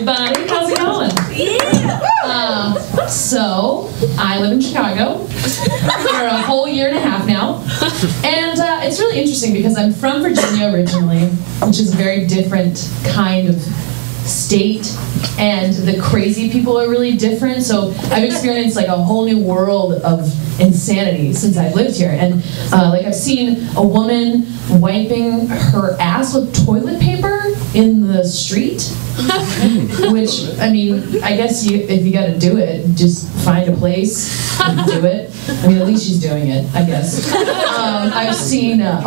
everybody. How's it going? So, I live in Chicago for a whole year and a half now. And it's really interesting because I'm from Virginia originally, which is a very different kind of state, and the crazy people are really different. So I've experienced like a whole new world of insanity since I've lived here. And like I've seen a woman wiping her ass with toilet paper in the street, which, I mean, I guess if you gotta do it, just find a place and do it. I mean, at least she's doing it, I guess. I've seen, I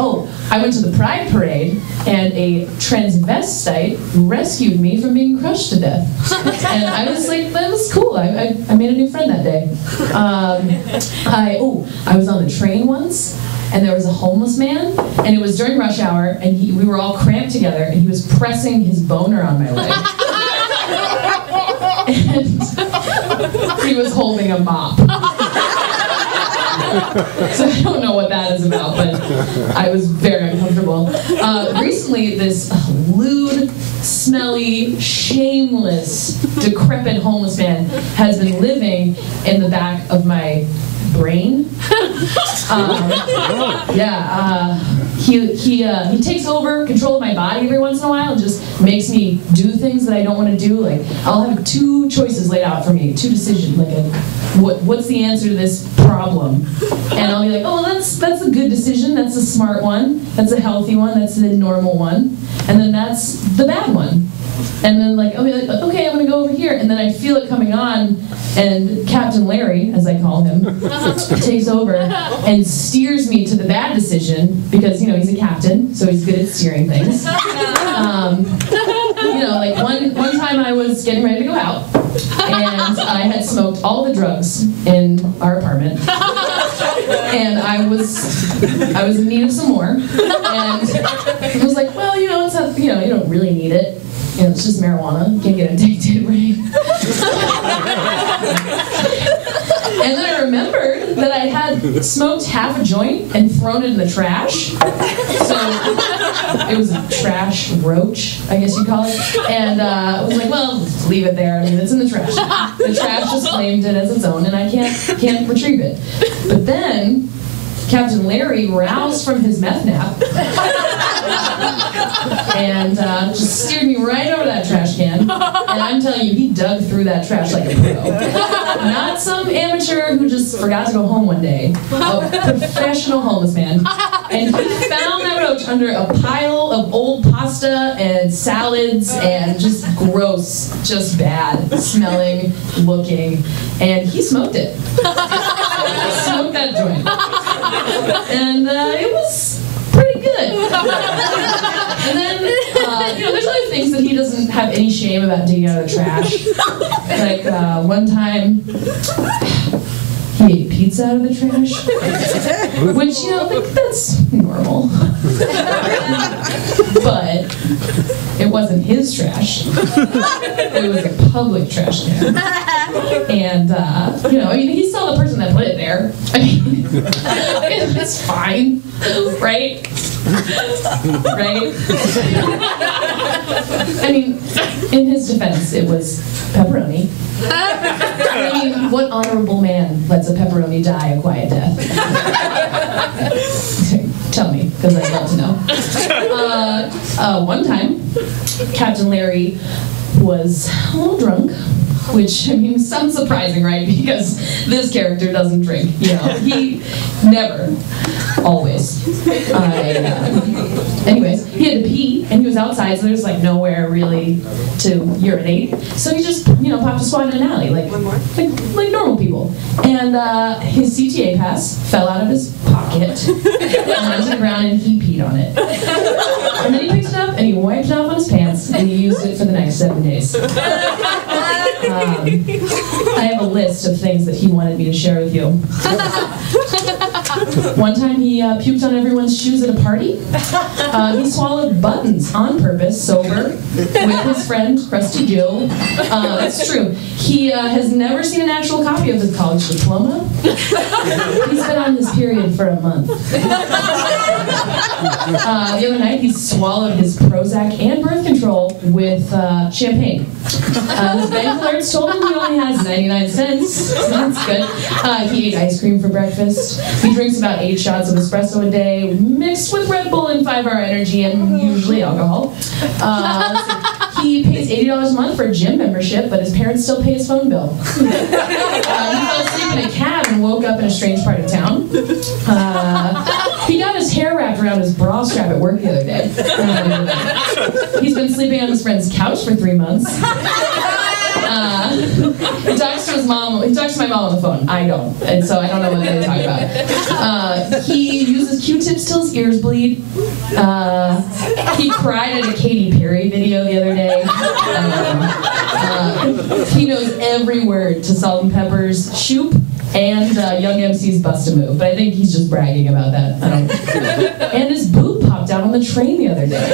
went to the Pride Parade, and a transvestite rescued me from being crushed to death. And I was like, that was cool. I made a new friend that day. I was on the train once, and there was a homeless man, and it was during rush hour, and we were all cramped together, and he was pressing his boner on my leg. And he was holding a mop. So I don't know what that is about, but I was very uncomfortable. Recently, this lewd, smelly, shameless, decrepit homeless man has been living in the back of my brain. He takes over control of my body every once in a while and just makes me do things that I don't want to do. Like, I'll have two choices laid out for me, two decisions, like what's the answer to this problem? And I'll be like, oh, well, that's a good decision, that's a smart one, that's a healthy one, that's the normal one, and then that's the bad one. And then I'll be like, okay, I'm gonna go over here, and then I feel it coming on, and Captain Larry, as I call him, takes over and steers me to the bad decision because, you know, he's a captain, so he's good at steering things. Like one time I was getting ready to go out, and I had smoked all the drugs in our apartment, and I was in need of some more, and I was like, well, you know, it's not, you know, you don't really need it. You know, it's just marijuana. You can't get addicted, right? And then I remembered that I had smoked half a joint and thrown it in the trash. So it was a trash roach, I guess you'd call it. And I was like, well, leave it there. I mean, it's in the trash. The trash just claimed it as its own, and I can't retrieve it. But then Captain Larry roused from his meth nap and just steered me right over that trash can. And I'm telling you, he dug through that trash like a pro. Not some amateur who just forgot to go home one day. A professional homeless man. And he found that roach under a pile of old pasta and salads and just gross, just bad smelling, looking. And he smoked it. Smoked that joint. And it was pretty good. And then, there's other things that he doesn't have any shame about digging out of the trash. Like, one time, he ate pizza out of the trash. Which, you know, that's normal. But it wasn't his trash. It was a public trash can. And, he's still the person that put it there. I mean, it's fine, right? Right? I mean, in his defense, it was pepperoni. I mean, what honorable man lets a pepperoni die a quiet death? Tell me, because I'd love to know. One time, Captain Larry was a little drunk, which, I mean, sounds surprising, right? Because this character doesn't drink, you know. He never, always. Anyways, he had to pee, and he was outside, so there's, like, nowhere really to urinate. So he just, popped a squat in an alley, like normal people. And his CTA pass fell out of his pocket, and went to the ground, and he peed on it. And then he picked it up, and he wiped it off on his pants, and he used it for the next 7 days. I have a list of things that he wanted me to share with you. One time he puked on everyone's shoes at a party. He swallowed buttons on purpose, sober, with his friend, Krusty Jill. That's true. He has never seen an actual copy of his college diploma. He's been on his period for a month. The other night, he swallowed his Prozac and birth control with champagne. His bank clerks told him he only has 99 cents, so that's good. He ate ice cream for breakfast. He drinks about 8 shots of espresso a day, mixed with Red Bull and 5-hour energy, and usually alcohol. He pays $80 a month for a gym membership, but his parents still pay his phone bill. He fell asleep in a cab and woke up in a strange part of town. He got his hair wrapped around his bra strap at work the other day. He's been sleeping on his friend's couch for 3 months. He talks to his mom. He talks to my mom on the phone. I don't, and so I don't know what they talk about. He uses Q-tips till his ears bleed. He cried at a Katy Perry video the other day. He knows every word to Salt and Pepper's Shoop and Young MC's Bust a Move, but I think he's just bragging about that. And his boob popped out on the train the other day.